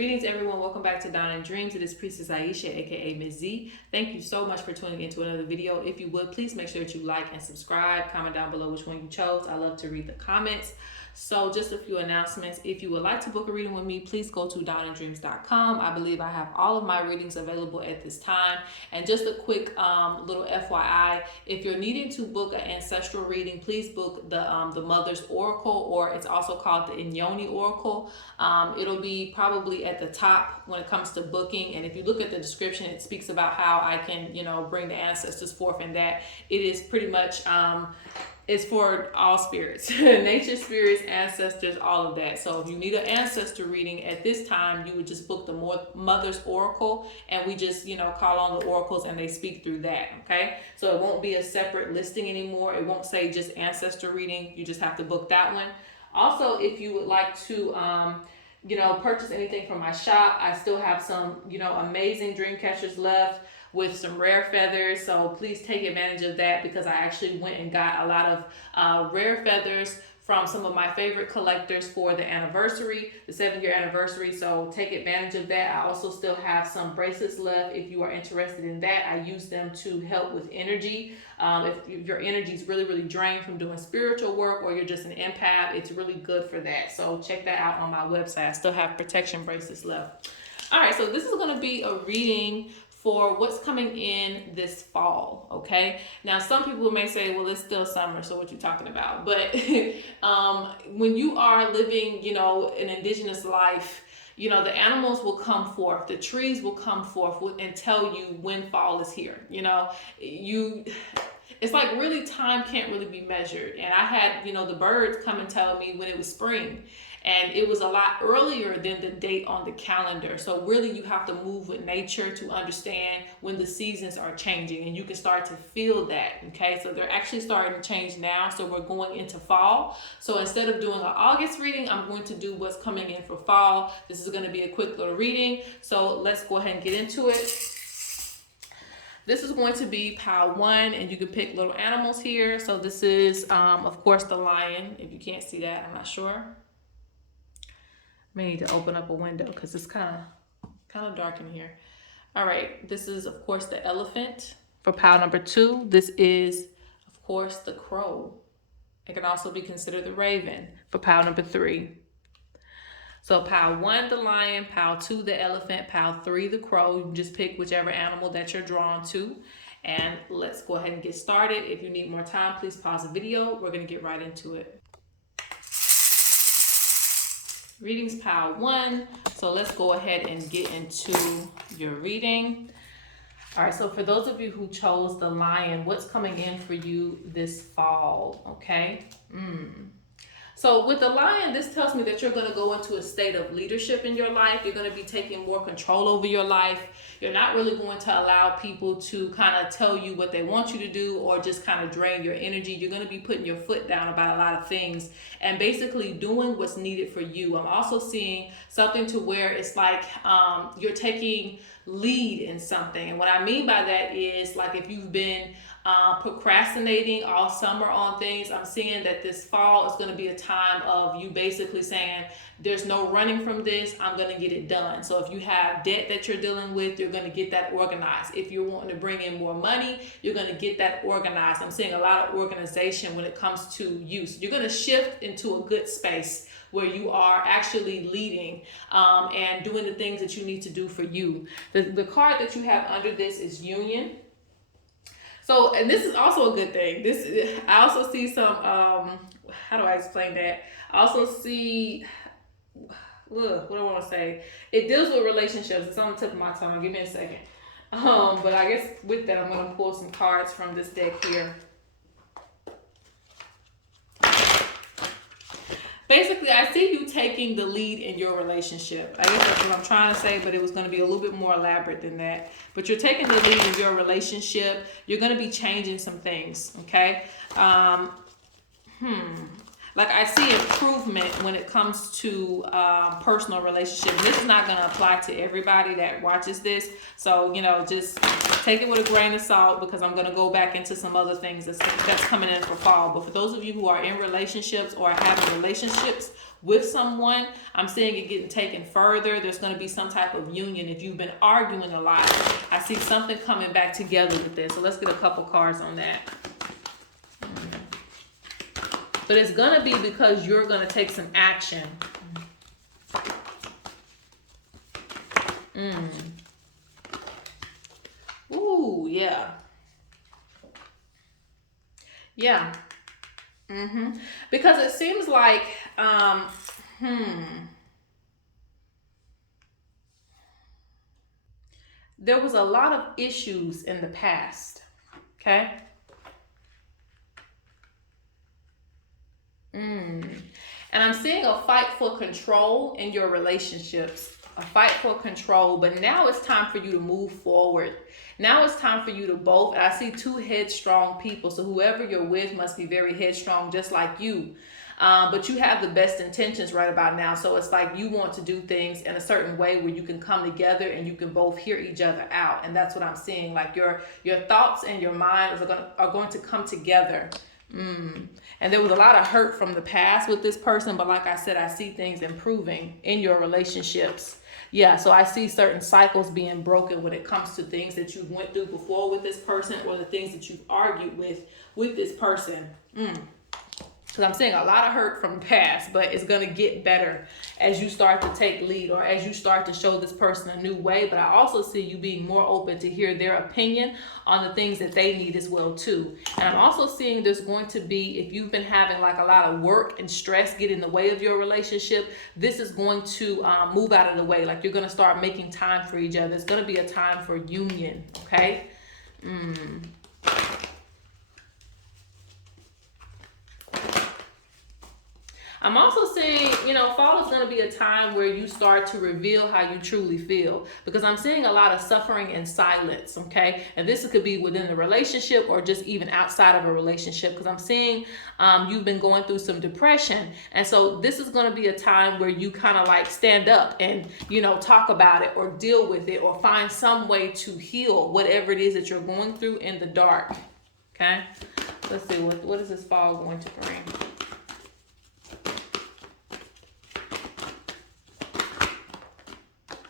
Greetings, everyone. Welcome back to Dawn and Dreams. It is Priestess Ieisha, aka Ms.Z. Thank you so much for tuning into another video. If you would, please make sure that you like and subscribe. Comment down below which one you chose. I love to read the comments. So just a few announcements. If you would like to book a reading with me, please go to dawnanddreams.com. I believe I have all of my readings available at this time. And just a quick little FYI, if you're needing to book an ancestral reading, please book the Mother's Oracle, or it's also called the Inyoni Oracle. It'll be probably at the top when it comes to booking. And if you look at the description, it speaks about how I can, bring the ancestors forth, and that it is pretty much it's for all spirits, nature spirits, ancestors, all of that. So if you need an ancestor reading at this time, you would just book the Mother's Oracle, and we just, call on the oracles and they speak through that, okay? So it won't be a separate listing anymore. It won't say just ancestor reading. You just have to book that one. Also, if you would like to, purchase anything from my shop, I still have some, amazing Dreamcatchers left with some rare feathers, so please take advantage of that, because I actually went and got a lot of rare feathers from some of my favorite collectors for the anniversary, the 7-year anniversary. So take advantage of that. I also still have some bracelets left if you are interested in that. I use them to help with energy. If your energy is really, really drained from doing spiritual work, or you're just an empath, it's really good for that. So check that out on my website. I still have protection bracelets left. All right, so this is going to be a reading for what's coming in this fall, okay? Now, some people may say, well, it's still summer, so what you talking about? But when you are living, an indigenous life, the animals will come forth, the trees will come forth and tell you when fall is here. It's like really time can't really be measured. And I had, the birds come and tell me when it was spring. And it was a lot earlier than the date on the calendar. So really you have to move with nature to understand when the seasons are changing, and you can start to feel that, okay? So they're actually starting to change now. So we're going into fall. So instead of doing an August reading, I'm going to do what's coming in for fall. This is going to be a quick little reading. So let's go ahead and get into it. This is going to be pile 1, and you can pick little animals here. So this is, of course, the lion. If you can't see that, I'm not sure. May need to open up a window because it's kind of dark in here. All right, this is of course the elephant for pile number 2. This is of course the crow. It can also be considered the raven for pile number 3. So pile 1, the lion, pile 2, the elephant, pile 3, the crow. You can just pick whichever animal that you're drawn to. And let's go ahead and get started. If you need more time, please pause the video. We're going to get right into it. Readings pile 1. So let's go ahead and get into your reading. All right, so for those of you who chose the lion, what's coming in for you this fall, okay? So with the lion, this tells me that you're going to go into a state of leadership in your life. You're going to be taking more control over your life. You're not really going to allow people to kind of tell you what they want you to do, or just kind of drain your energy. You're going to be putting your foot down about a lot of things and basically doing what's needed for you. I'm also seeing something to where it's like you're taking lead in something. And what I mean by that is, like, if you've been procrastinating all summer on things, I'm seeing that this fall is going to be a time of you basically saying, there's no running from this, I'm going to get it done. So if you have debt that you're dealing with, you're going to get that organized. If you're wanting to bring in more money, you're going to get that organized. I'm seeing a lot of organization when it comes to use. You're going to shift into a good space where you are actually leading and doing the things that you need to do for you. The card that you have under this is Union. So, and this is also a good thing. I also see some, how do I explain that? I also see, what do I want to say? It deals with relationships. It's on the tip of my tongue. Give me a second. But I guess with that, I'm going to pull some cards from this deck here. Basically, I see you taking the lead in your relationship. I guess that's what I'm trying to say, but it was going to be a little bit more elaborate than that. But you're taking the lead in your relationship. You're going to be changing some things, okay? like I see improvement when it comes to personal relationship. And this is not going to apply to everybody that watches this. So, you know, just take it with a grain of salt, because I'm going to go back into some other things that's coming in for fall. But for those of you who are in relationships or having relationships with someone, I'm seeing it getting taken further. There's going to be some type of union. If you've been arguing a lot, I see something coming back together with this. So let's get a couple cards on that. But it's going to be because you're going to take some action. Ooh, yeah. Yeah. Because it seems like, there was a lot of issues in the past. Okay. And I'm seeing a fight for control in your relationships, a fight for control. But now it's time for you to move forward. Now it's time for you to both. I see two headstrong people. So whoever you're with must be very headstrong, just like you. But you have the best intentions right about now. So it's like you want to do things in a certain way where you can come together and you can both hear each other out. And that's what I'm seeing. Like your thoughts and your mind are going to come together. And there was a lot of hurt from the past with this person, but like I said, I see things improving in your relationships. Yeah, so I see certain cycles being broken when it comes to things that you went through before with this person, or the things that you've argued with this person. Because I'm seeing a lot of hurt from the past, but it's going to get better as you start to take lead, or as you start to show this person a new way. But I also see you being more open to hear their opinion on the things that they need as well too. And I'm also seeing there's going to be, if you've been having like a lot of work and stress get in the way of your relationship, this is going to move out of the way. Like you're going to start making time for each other. It's going to be a time for union. Okay. I'm also saying, you know, fall is going to be a time where you start to reveal how you truly feel, because I'm seeing a lot of suffering in silence, okay? And this could be within the relationship or just even outside of a relationship, because I'm seeing you've been going through some depression. And so this is going to be a time where you kind of like stand up and, you know, talk about it or deal with it or find some way to heal whatever it is that you're going through in the dark, okay? Let's see, what is this fall going to bring?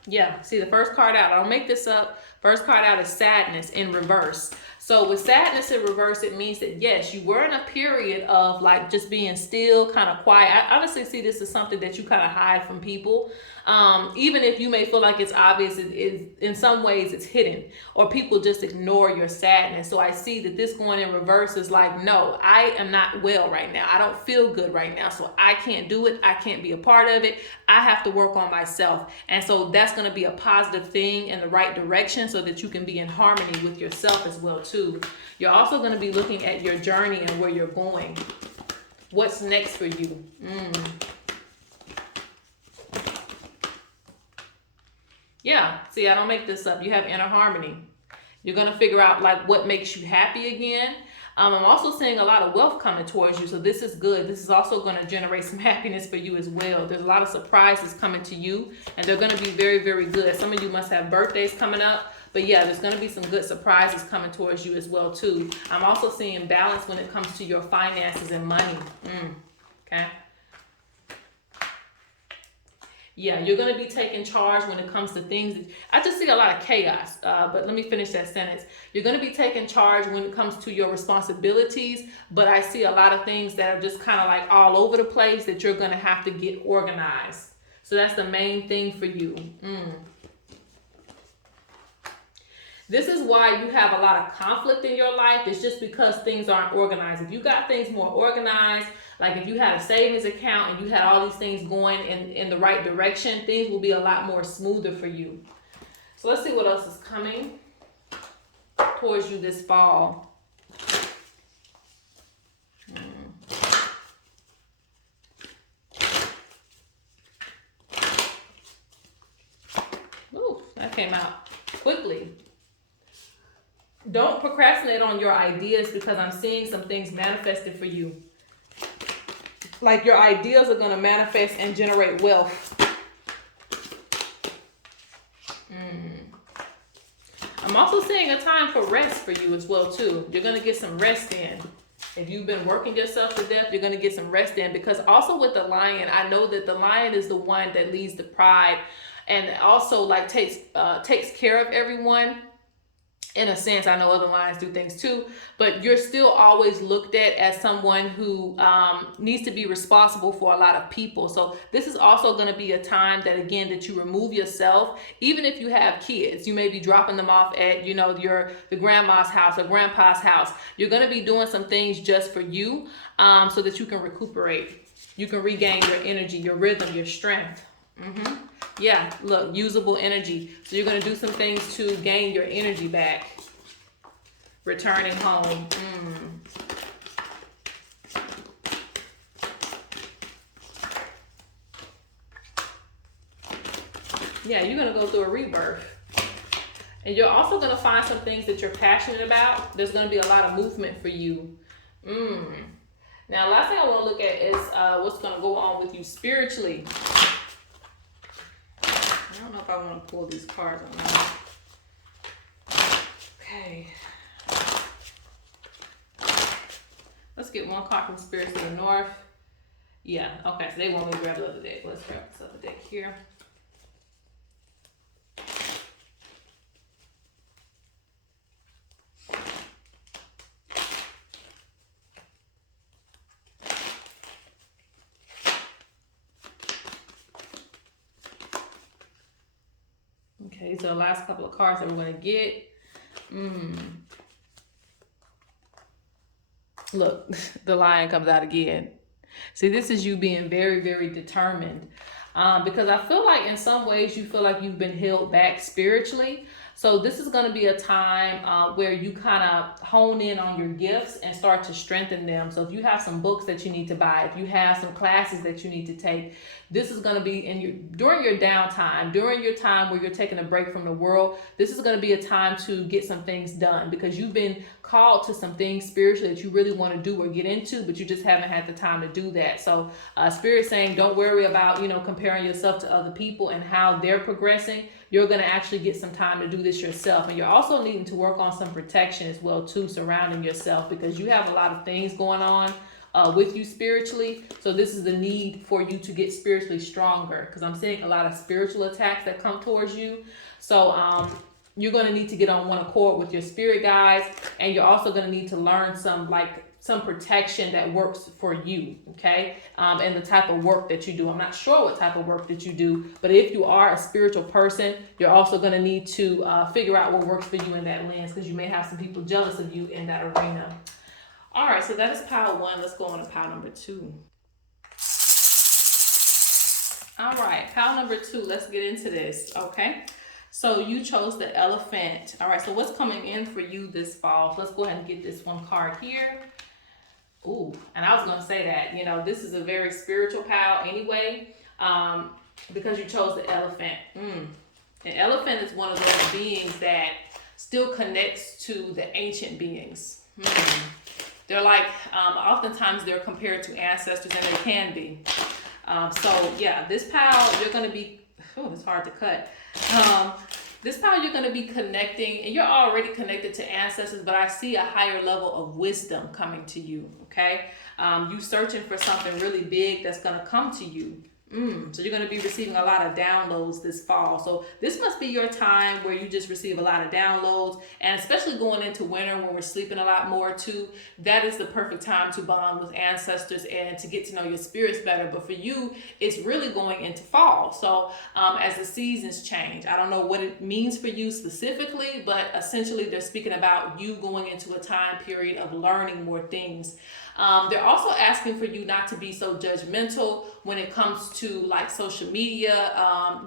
Yeah, see the first card out, I don't make this up. First card out is sadness in reverse. So with sadness in reverse, it means that yes, you were in a period of like just being still, kind of quiet. I honestly see this as something that you kind of hide from people. Even if you may feel like it's obvious, it is in some ways it's hidden, or people just ignore your sadness. So I see that this going in reverse is like, no, I am not well right now. I don't feel good right now. So I can't do it. I can't be a part of it. I have to work on myself. And so that's going to be a positive thing in the right direction so that you can be in harmony with yourself as well too. You're also going to be looking at your journey and where you're going. What's next for you? Yeah, see, I don't make this up. You have inner harmony. You're going to figure out like what makes you happy again. I'm also seeing a lot of wealth coming towards you. So this is good. This is also going to generate some happiness for you as well. There's a lot of surprises coming to you, and they're going to be very, very good. Some of you must have birthdays coming up. But yeah, there's going to be some good surprises coming towards you as well too. I'm also seeing balance when it comes to your finances and money. Okay. Yeah, you're going to be taking charge when it comes to things. I just see a lot of chaos, but let me finish that sentence. You're going to be taking charge when it comes to your responsibilities, but I see a lot of things that are just kind of like all over the place that you're going to have to get organized. So that's the main thing for you. This is why you have a lot of conflict in your life. It's just because things aren't organized. If you got things more organized, like if you had a savings account and you had all these things going in the right direction, things will be a lot more smoother for you. So let's see what else is coming towards you this fall. Ooh, that came out quickly. Don't procrastinate on your ideas, because I'm seeing some things manifested for you. like your ideas are going to manifest and generate wealth. I'm also seeing a time for rest for you as well too. You're going to get some rest in. If you've been working yourself to death, you're going to get some rest in, because also with the lion, I know that the lion is the one that leads the pride and also like takes care of everyone. In a sense, I know other lions do things too, but you're still always looked at as someone who needs to be responsible for a lot of people. So this is also going to be a time that, again, that you remove yourself. Even if you have kids, you may be dropping them off at, you know, the grandma's house or grandpa's house. You're going to be doing some things just for you, so that you can recuperate. You can regain your energy, your rhythm, your strength. Yeah, look, usable energy. So you're going to do some things to gain your energy back. Returning home. Yeah, you're going to go through a rebirth. And you're also going to find some things that you're passionate about. There's going to be a lot of movement for you. Now, last thing I want to look at is what's going to go on with you spiritually. I don't know if I want to pull these cards on that. Okay. Let's get one card from Spirits to the North. Yeah, okay, so they want me to grab the other deck. Let's grab this other deck here. Okay, so the last couple of cards that we're going to get. Look, the lion comes out again. See, this is you being very, very determined. Because I feel like in some ways you feel like you've been held back spiritually. So this is going to be a time where you kind of hone in on your gifts and start to strengthen them. So if you have some books that you need to buy, if you have some classes that you need to take, this is going to be during your downtime, during your time where you're taking a break from the world. This is going to be a time to get some things done, because you've been called to some things spiritually that you really want to do or get into, but you just haven't had the time to do that. So Spirit saying, don't worry about, comparing yourself to other people and how they're progressing. You're going to actually get some time to do this yourself. And you're also needing to work on some protection as well too, surrounding yourself, because you have a lot of things going on with you spiritually. So this is the need for you to get spiritually stronger, because I'm seeing a lot of spiritual attacks that come towards you. So you're going to need to get on one accord with your spirit guides, and you're also going to need to learn some protection that works for you, okay? And the type of work that you do. I'm not sure what type of work that you do, but if you are a spiritual person, you're also going to need to figure out what works for you in that lens, because you may have some people jealous of you in that arena. All right, so that is pile one. Let's go on to pile number two. All right, pile number two. Let's get into this, okay? So you chose the elephant. All right, so what's coming in for you this fall? So let's go ahead and get this one card here. Ooh, and I was going to say that, this is a very spiritual pile anyway, because you chose the elephant. An elephant is one of those beings that still connects to the ancient beings. They're like, oftentimes they're compared to ancestors, and they can be. So yeah, this pile, you're going to be, it's hard to cut. This pile, you're going to be connecting, and you're already connected to ancestors, but I see a higher level of wisdom coming to you, okay? You searching for something really big that's going to come to you. So you're going to be receiving a lot of downloads this fall. So this must be your time where you just receive a lot of downloads, and especially going into winter when we're sleeping a lot more too, that is the perfect time to bond with ancestors and to get to know your spirits better. But for you, it's really going into fall. So as the seasons change, I don't know what it means for you specifically, but essentially they're speaking about you going into a time period of learning more things. They're also asking for you not to be so judgmental when it comes to like social media,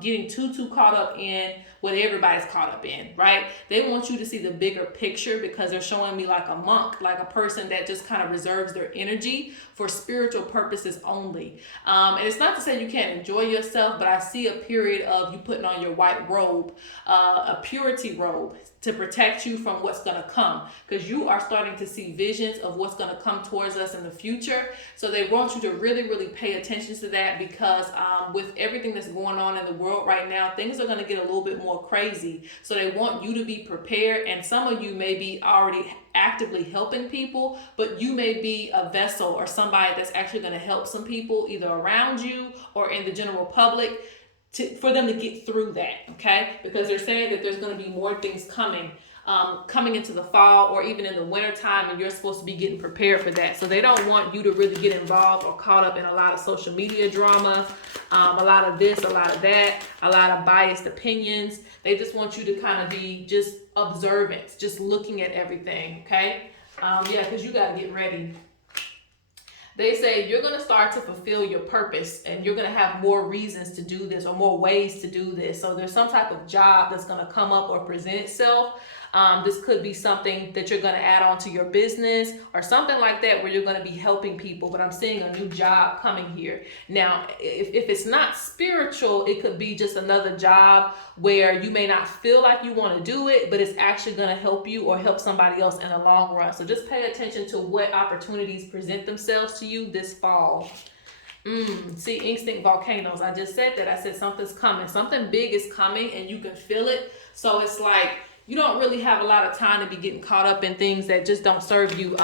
getting too caught up in what everybody's caught up in, right? They want you to see the bigger picture because they're showing me like a monk, like a person that just kind of reserves their energy for spiritual purposes only. And it's not to say you can't enjoy yourself, but I see a period of you putting on your white robe, a purity robe, to protect you from what's going to come, because you are starting to see visions of what's going to come towards us in the future. So they want you to really, really pay attention to that, because with everything that's going on in the world right now, things are going to get a little bit more crazy. So they want you to be prepared, and some of you may be already actively helping people, but you may be a vessel or somebody that's actually going to help some people either around you or in the general public, for them to get through that, okay? Because they're saying that there's going to be more things coming into the fall or even in the winter time, and you're supposed to be getting prepared for that. So they don't want you to really get involved or caught up in a lot of social media drama, a lot of this, a lot of that, a lot of biased opinions. They just want you to kind of be just observant, just looking at everything, okay? Yeah, because you got to get ready. They say you're going to start to fulfill your purpose, and you're going to have more reasons to do this or more ways to do this. So there's some type of job that's going to come up or present itself. This could be something that you're going to add on to your business or something like that, where you're going to be helping people. But I'm seeing a new job coming here. Now, if it's not spiritual, it could be just another job where you may not feel like you want to do it, but it's actually going to help you or help somebody else in the long run. So just pay attention to what opportunities present themselves to you this fall. See, instinct volcanoes. I just said that. I said something's coming. Something big is coming, and you can feel it. So it's like you don't really have a lot of time to be getting caught up in things that just don't serve you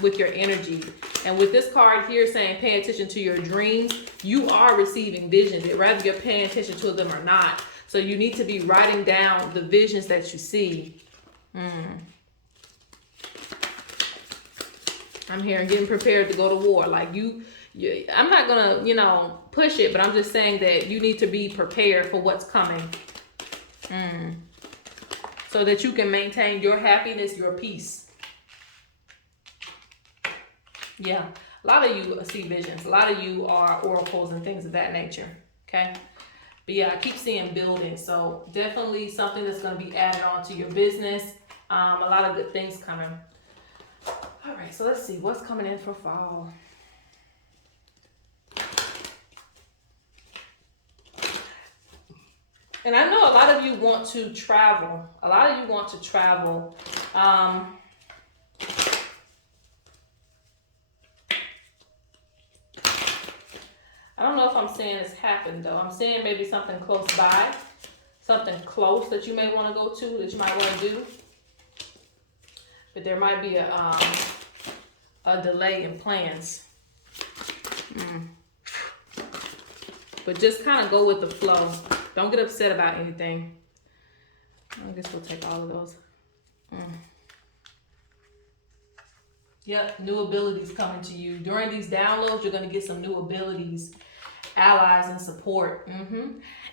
with your energy. And with this card here saying pay attention to your dreams, you are receiving visions, whether you're paying attention to them or not. So you need to be writing down the visions that you see. I'm hearing getting prepared to go to war. Like I'm not gonna, push it, but I'm just saying that you need to be prepared for what's coming. So that you can maintain your happiness, your peace. Yeah, a lot of you see visions. A lot of you are oracles and things of that nature, okay? But yeah, I keep seeing buildings. So definitely something that's going to be added on to your business. A lot of good things coming. All right, so let's see what's coming in for fall. And I know a lot of you want to travel. I don't know if I'm saying it's happened though. I'm saying maybe something close by, something close that you may want to go to, that you might want to do. But there might be a delay in plans. But just kind of go with the flow. Don't get upset about anything. I guess we'll take all of those. Yep, new abilities coming to you. During these downloads, you're going to get some new abilities, allies, and support.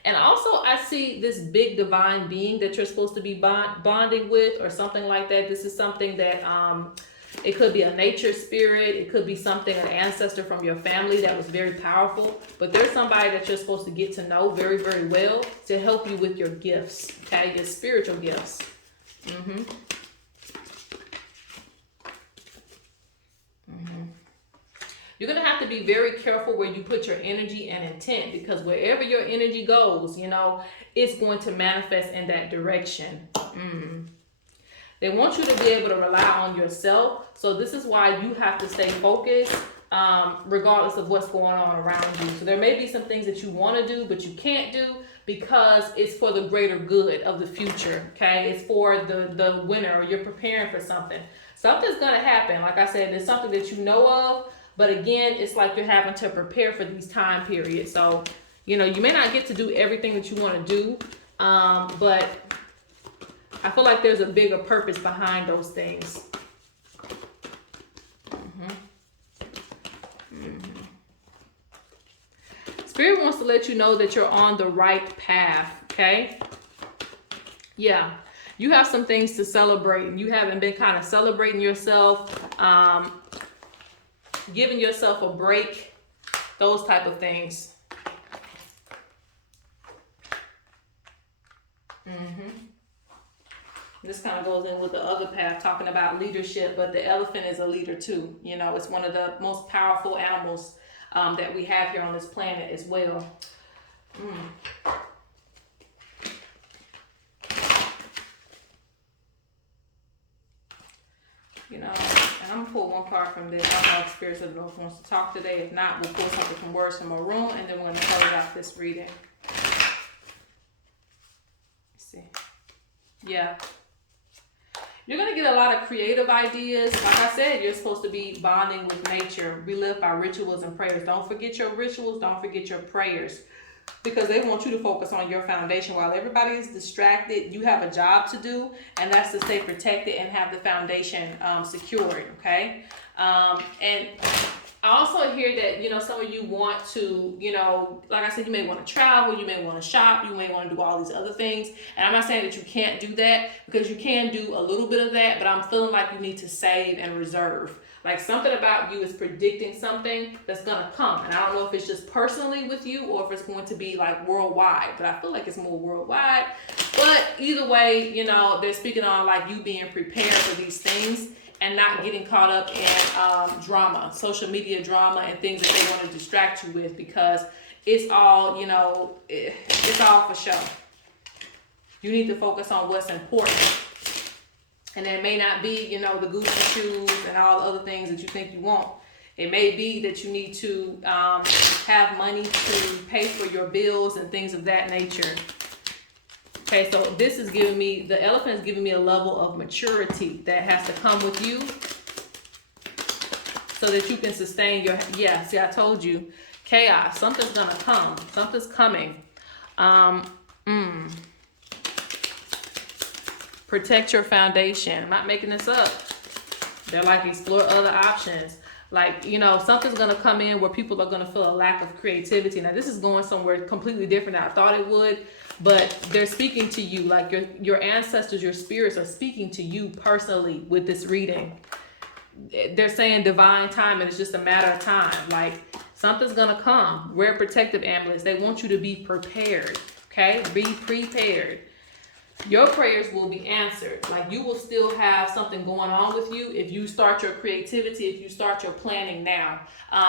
And also, I see this big divine being that you're supposed to be bonding with or something like that. This is something that it could be a nature spirit. It could be something, an ancestor from your family that was very powerful. But there's somebody that you're supposed to get to know very, very well to help you with your gifts, okay? Your spiritual gifts. You're going to have to be very careful where you put your energy and intent, because wherever your energy goes, it's going to manifest in that direction. They want you to be able to rely on yourself. So this is why you have to stay focused, regardless of what's going on around you. So there may be some things that you want to do, but you can't do because it's for the greater good of the future, okay? It's for the winter, or you're preparing for something. Something's going to happen. Like I said, there's something that you know of, but again, it's like you're having to prepare for these time periods. So, you may not get to do everything that you want to do, but I feel like there's a bigger purpose behind those things. Spirit wants to let you know that you're on the right path, okay? Yeah, you have some things to celebrate. You haven't been kind of celebrating yourself, giving yourself a break, those type of things. This kind of goes in with the other path, talking about leadership, but the elephant is a leader too. You know, it's one of the most powerful animals that we have here on this planet as well. You know, and I'm gonna pull one card from this. I don't know if Spirits of the North wants to talk today. If not, we'll pull something from Words from Maroon, and then we're gonna close out this reading. Let's see. Yeah. You're going to get a lot of creative ideas. Like I said, you're supposed to be bonding with nature. We live by rituals and prayers. Don't forget your rituals. Don't forget your prayers. Because they want you to focus on your foundation. While everybody is distracted, you have a job to do. And that's to stay protected and have the foundation secured. Okay? And I also hear that, you know, some of you want to, you know, like I said, you may want to travel, you may want to shop, you may want to do all these other things. And I'm not saying that you can't do that, because you can do a little bit of that, but I'm feeling like you need to save and reserve. Like something about you is predicting something that's going to come. And I don't know if it's just personally with you or if it's going to be like worldwide, but I feel like it's more worldwide. But either way, you know, they're speaking on like you being prepared for these things and not getting caught up in drama, social media drama, and things that they want to distract you with, because it's all, you know, it's all for show. You need to focus on what's important. And it may not be, you know, the Gucci shoes and all the other things that you think you want. It may be that you need to have money to pay for your bills and things of that nature. Okay, so this is giving me, the elephant is giving me a level of maturity that has to come with you so that you can sustain your, yeah, see, I told you, chaos, something's gonna come, something's coming. Protect your foundation. I'm not making this up. They're like, explore other options. Like, you know, something's gonna come in where people are gonna feel a lack of creativity. Now, this is going somewhere completely different than I thought it would. But they're speaking to you, like your ancestors, your spirits are speaking to you personally with this reading. They're saying divine time, and it's just a matter of time. Like something's gonna come. Rare protective amulets. They want you to be prepared. Okay, be prepared. Your prayers will be answered. Like you will still have something going on with you if you start your creativity, if you start your planning now,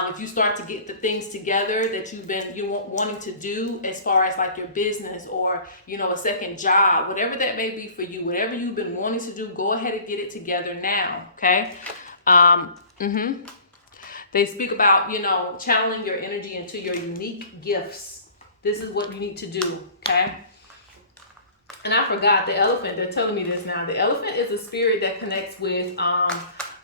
if you start to get the things together that you've been wanting to do, as far as like your business or, you know, a second job, whatever that may be for you, whatever you've been wanting to do, go ahead and get it together now. Okay. They speak about, you know, channeling your energy into your unique gifts. This is what you need to do. Okay. And I forgot the elephant. They're telling me this now. The elephant is a spirit that connects with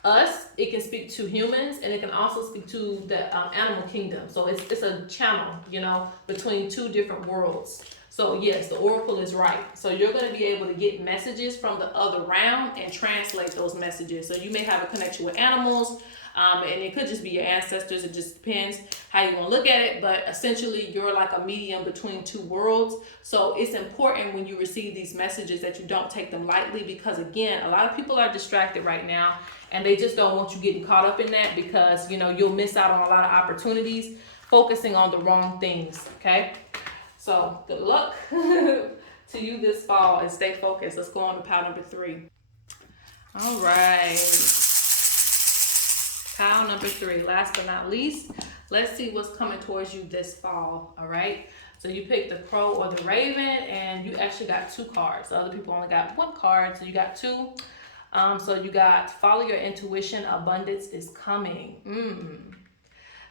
us. It can speak to humans, and it can also speak to the animal kingdom. So it's a channel, you know, between two different worlds. So yes, the oracle is right. So you're going to be able to get messages from the other realm and translate those messages. So you may have a connection with animals, and it could just be your ancestors. It just depends how you want to look at it. But essentially, you're like a medium between two worlds. So it's important when you receive these messages that you don't take them lightly, because again, a lot of people are distracted right now, and they just don't want you getting caught up in that, because, you know, you'll miss out on a lot of opportunities focusing on the wrong things. Okay. So good luck to you this fall, and stay focused. Let's go on to pile number 3. All right. Pile number 3, last but not least, let's see what's coming towards you this fall. All right. So you picked the crow or the raven, and you actually got 2 cards. Other people only got 1 card, so you got 2. So you got follow your intuition, abundance is coming.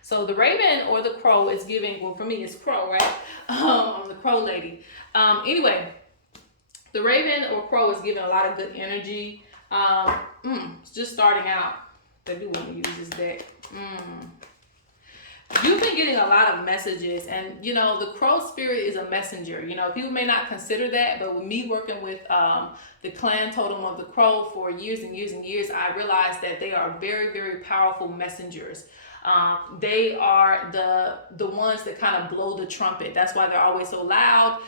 So the raven or the crow is giving, well, for me, it's crow, right? I'm the crow lady. Anyway, the raven or crow is giving a lot of good energy. It's just starting out. They do want to use this deck. You've been getting a lot of messages, and you know, the crow spirit is a messenger. You know, people may not consider that, but with me working with the clan totem of the crow for years and years and years, I realized that they are very, very powerful messengers. They are the ones that kind of blow the trumpet. That's why they're always so loud,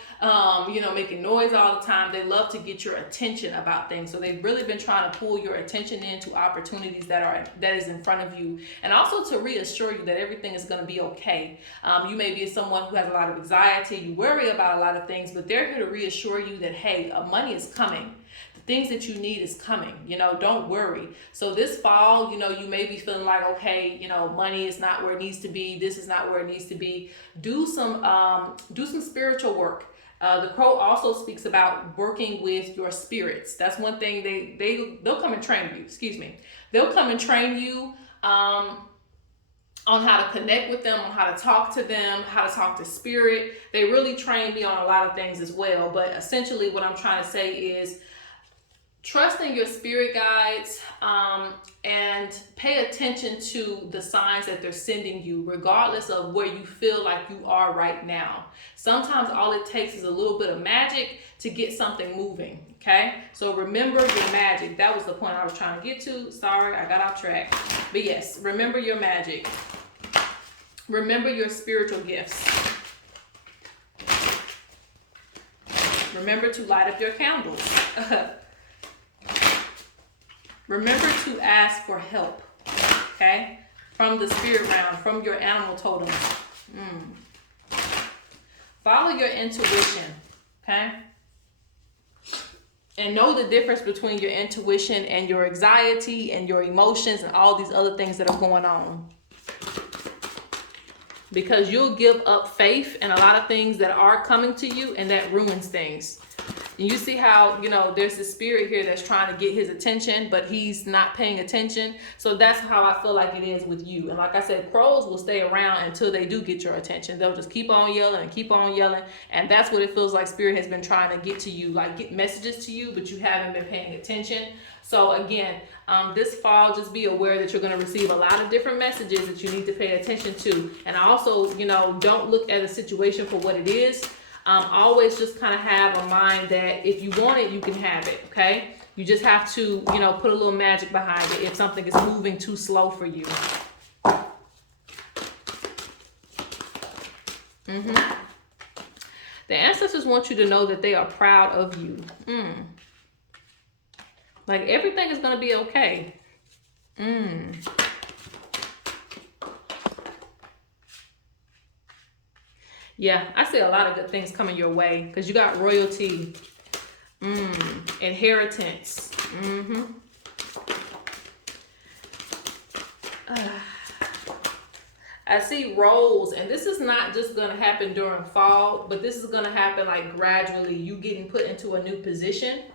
making noise all the time. They love to get your attention about things. So they've really been trying to pull your attention into opportunities that is in front of you, and also to reassure you that everything is going to be okay. You may be someone who has a lot of anxiety. You worry about a lot of things, but they're here to reassure you that, hey, money is coming. The things that you need is coming. Don't worry. So this fall, you may be feeling like, okay, money is not where it needs to be. This is not where it needs to be. Do some spiritual work. The quote also speaks about working with your spirits. That's one thing they'll come and train you. Excuse me. They'll come and train you on how to connect with them, on how to talk to them, how to talk to spirit. They really train me on a lot of things as well. But essentially what I'm trying to say is trust in your spirit guides, and pay attention to the signs that they're sending you, regardless of where you feel like you are right now. Sometimes all it takes is a little bit of magic to get something moving, okay? So remember your magic. That was the point I was trying to get to. Sorry, I got off track. But yes, remember your magic. Remember your spiritual gifts. Remember to light up your candles. Remember to ask for help, okay? From the spirit realm, from your animal totems. Follow your intuition, okay? And know the difference between your intuition and your anxiety and your emotions and all these other things that are going on. Because you'll give up faith in a lot of things that are coming to you, and that ruins things. And you see how, there's this spirit here that's trying to get his attention, but he's not paying attention. So that's how I feel like it is with you. And like I said, crows will stay around until they do get your attention. They'll just keep on yelling and keep on yelling. And that's what it feels like spirit has been trying to get to you, like get messages to you, but you haven't been paying attention. So again, this fall, just be aware that you're going to receive a lot of different messages that you need to pay attention to. And also, don't look at a situation for what it is. Always just kind of have a mind that if you want it, you can have it, okay? You just have to, put a little magic behind it if something is moving too slow for you. The ancestors want you to know that they are proud of you. Like everything is going to be okay. Yeah, I see a lot of good things coming your way because you got royalty, inheritance. I see roles, and this is not just going to happen during fall, but this is going to happen like gradually, you getting put into a new position.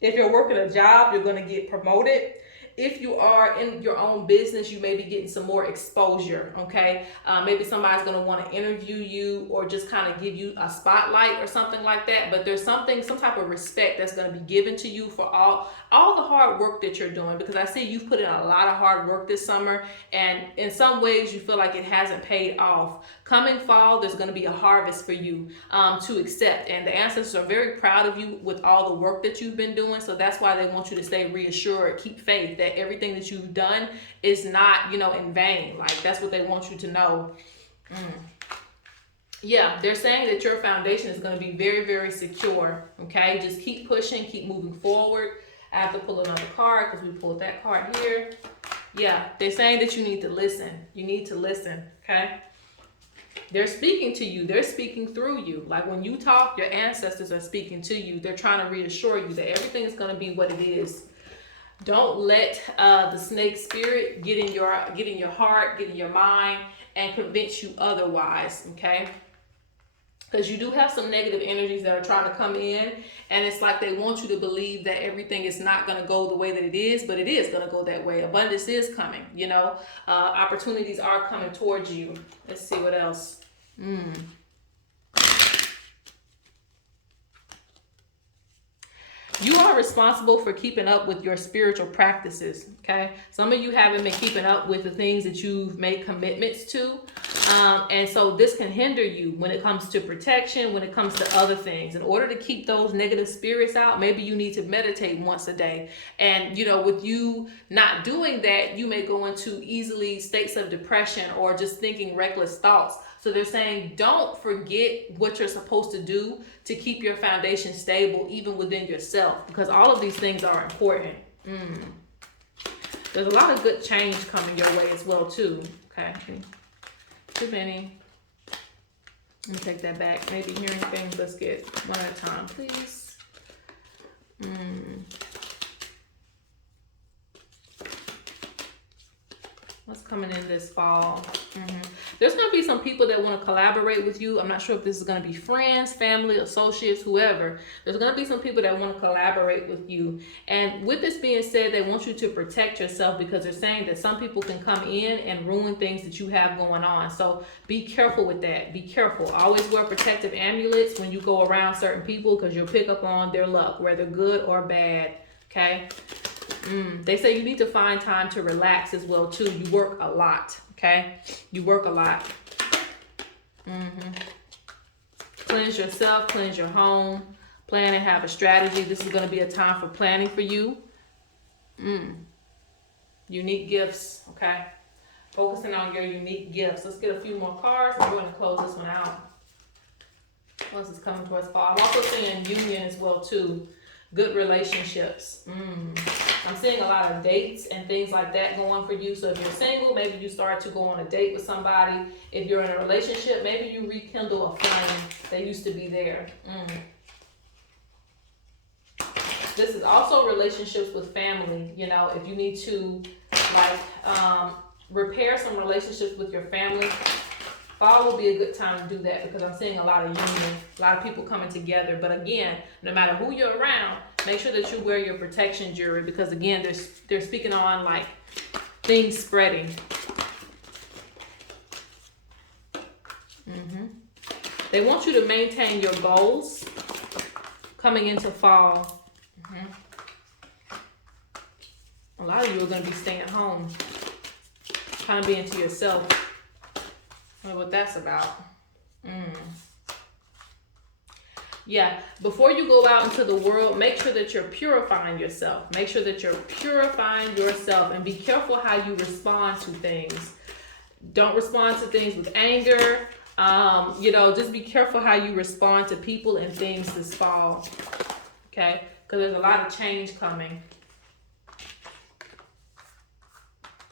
If you're working a job, you're going to get promoted. If you are in your own business, you may be getting some more exposure, okay? Maybe somebody's going to want to interview you or just kind of give you a spotlight or something like that. But there's some type of respect that's going to be given to you for all the hard work that you're doing, because I see you've put in a lot of hard work this summer, and in some ways you feel like it hasn't paid off. Coming fall, there's going to be a harvest for you to accept, and the ancestors are very proud of you with all the work that you've been doing. So that's why they want you to stay reassured, keep faith that everything that you've done is not, in vain. Like that's what they want you to know. Yeah, they're saying that your foundation is going to be very, very secure. Okay, just keep pushing, keep moving forward. I have to pull another card because we pulled that card here. Yeah, they're saying that you need to listen. You need to listen, okay? They're speaking to you. They're speaking through you. Like when you talk, your ancestors are speaking to you. They're trying to reassure you that everything is going to be what it is. Don't let the snake spirit get in your heart, get in your mind, and convince you otherwise, okay? Because you do have some negative energies that are trying to come in, and it's like they want you to believe that everything is not going to go the way that it is, but it is going to go that way. Abundance is coming, opportunities are coming towards you. Let's see what else. You are responsible for keeping up with your spiritual practices, okay? Some of you haven't been keeping up with the things that you've made commitments to. And so this can hinder you when it comes to protection, when it comes to other things. In order to keep those negative spirits out, maybe you need to meditate once a day. And, with you not doing that, you may go into easily states of depression or just thinking reckless thoughts. So they're saying, don't forget what you're supposed to do to keep your foundation stable, even within yourself, because all of these things are important. There's a lot of good change coming your way as well, too. Okay. Too many. Let me take that back. Maybe hearing things. Let's get one at a time, please. What's coming in this fall? There's going to be some people that want to collaborate with you. I'm not sure if this is going to be friends, family, associates, whoever. There's going to be some people that want to collaborate with you. And with this being said, they want you to protect yourself because they're saying that some people can come in and ruin things that you have going on. So be careful with that. Be careful. Always wear protective amulets when you go around certain people because you'll pick up on their luck, whether good or bad. Okay? They say you need to find time to relax as well, too. You work a lot. Okay, you work a lot. Cleanse yourself, cleanse your home, plan and have a strategy. This is going to be a time for planning for you. Unique gifts, okay? Focusing on your unique gifts. Let's get a few more cards. I'm going to close this one out. Once it's coming towards fall. I'm also seeing union as well, too. Good relationships. I'm seeing a lot of dates and things like that going for you. So if you're single, maybe you start to go on a date with somebody. If you're in a relationship, maybe you rekindle a flame that used to be there. This is also relationships with family. If you need to repair some relationships with your family, fall will be a good time to do that because I'm seeing a lot of union, a lot of people coming together. But again, no matter who you're around, make sure that you wear your protection jewelry because again, they're speaking on things spreading. They want you to maintain your goals coming into fall. A lot of you are going to be staying home, kind of being to yourself. I don't know what that's about. Yeah, before you go out into the world, make sure that you're purifying yourself. Make sure that you're purifying yourself and be careful how you respond to things. Don't respond to things with anger. Just be careful how you respond to people and things this fall. Okay? Because there's a lot of change coming.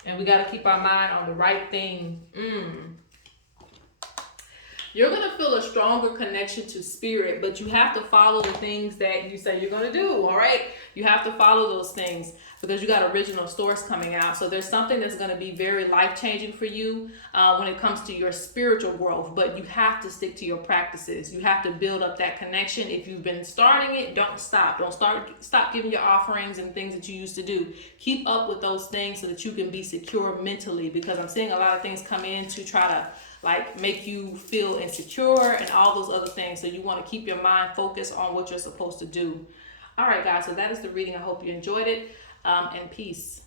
And we got to keep our mind on the right thing. You're going to feel a stronger connection to spirit, but you have to follow the things that you say you're going to do, all right? You have to follow those things because you got original source coming out. So there's something that's going to be very life-changing for you when it comes to your spiritual growth, but you have to stick to your practices. You have to build up that connection. If you've been starting it, don't stop. Stop giving your offerings and things that you used to do. Keep up with those things so that you can be secure mentally because I'm seeing a lot of things come in to try to make you feel insecure and all those other things. So you want to keep your mind focused on what you're supposed to do. All right, guys. So that is the reading. I hope you enjoyed it. And peace.